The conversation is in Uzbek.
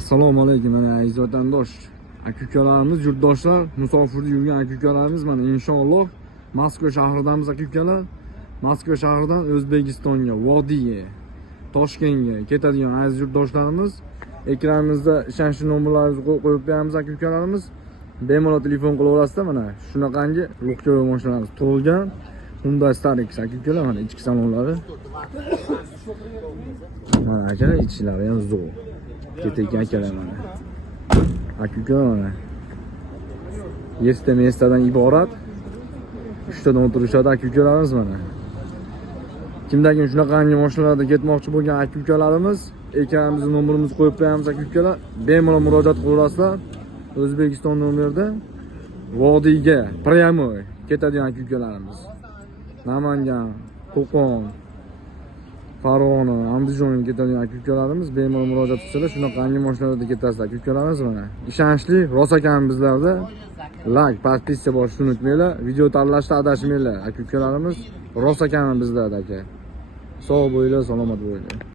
Assalomu alaykum aziz vatandosh. Aka-ukalarimiz, yurtdoshlar, musofirda yurgan aka-ukalarimiz mana inshaalloh Moskva shahridamiz aka-ukalar. Moskva shahridan O'zbekistonga, Vodiyga, Toshkentga ketadigan aziz yurtdoshlarimiz, ekranimizda ishonchli nomerlarimizni qo'yib beramiz aka-ukalarimiz. Bemalol telefon qilib olasizlar mana shunaqangi Luxyoy mashinalarimiz tug'ilgan Hyundai Starex aka-ukalar mana ichki salonlari. Mana aka ichlari ham zo'r. Ketayotgan akalar mana. Aka-ukalar mana. Yesta-mestadan iborat 3 tadan o'tirishadi aka-ukalarimiz mana. Kimdagi shunaqangi mashinalarda ketmoqchi bo'lgan aka-ukalarimiz, ekranimizga nomerimizni qo'yib qo'yamiz aka-ukalar. Bemalol murojaat qilasizlar. O'zbekiston nomerida Vodiyga, Pryamoy ketadigan aka-ukalarimiz. Namangan, Qo'qon, Farg'ona, Andijonga ketadigan aka-ukalarimiz bemalol murojaat qilsalar, shunaqangi mashinalarda ketasizlar aka-ukalarimiz mana. Ishonchli, rost ekan bizlarda. Like, podpiska bosishni unutmanglar. Video tanlashda adashmanglar aka-ukalarimiz. Rost ekan bizlarda aka. Sog' bo'linglar, salomat bo'linglar.